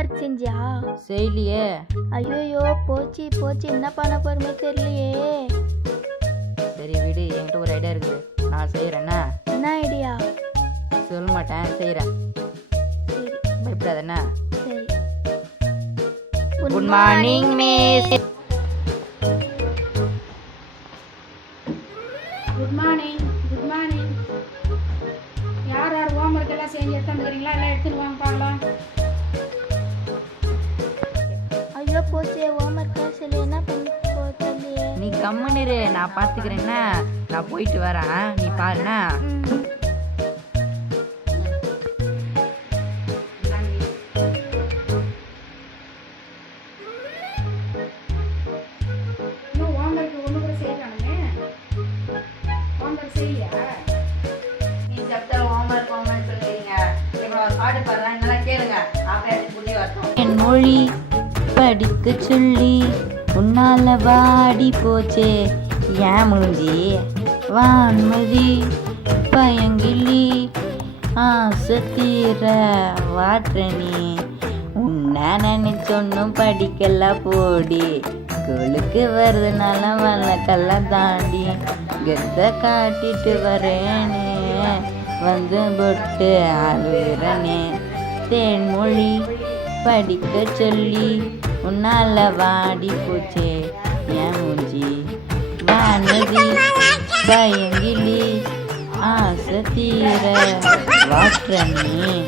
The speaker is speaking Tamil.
ஹோம்ஒர்க் செஞ்சியா? செய்யலையே. ஐயோ போச்சு போச்சு, என்ன பண்ண போறமே தெரியலையே. சரி விடு, என்கிட்ட ஒரு ஐடியா இருக்குது, நான் செய்கிறேன்னா. என்ன ஐடியா? சொல்ல மாட்டேன், செய்கிறேன். சரி பயப்படாதண்ணா. சரி. Good morning miss. Good morning. Good morning. யார் யார் ஹோம்ஒர்க் எல்லாம் செஞ்சு எடுத்துக்கிறீங்களா? எல்லாம் எடுத்துன்னு வாங்க பார்க்கலாம். ஐயோ போச்சு, ஹோம்ஒர்க் சொல்லி என்ன பண்ண தெரியலையே. நீ கம்முனிரு, நான் பார்த்துக்கிறேன்னா. நான் போயிட்டு வரேன், நீ பாருண்ணா. இன்னும் ஹோம்ஒர்க் ஒன்று கூட செய்யறானுங்க. ஹோம்ஒர்க் செய்யலையா? நீ செப்டர் ஹோம்ஒர்க் சொல்லுறீங்க. இப்போ ஒரு பாட்டு பாடுறேன், நல்லா கேளுங்க. ஆப்பேன் புள்ளி வரட்டும். என் மொழி படிக்க சொல்லி உன்னால வாடி போச்சே ஏன் மூஞ்சி வான்மதி பயங்கிலி ஆசை தீர வாட்டனி உன்னை நினைச்சொன்னும் படிக்கல போடி ஸ்கூலுக்கு வருதுனால வல்லக்கெல்லாம் தாண்டி கெத்த காட்டிட்டு வரேனே வந்து பொட்டு அழுகிறனே தேன்மொழி படிக்க சொல்லி உன்னால வாடி போச்சே என் மூஞ்சி வானதி பயங்கிலி ஆசை தீர வாட்டனி.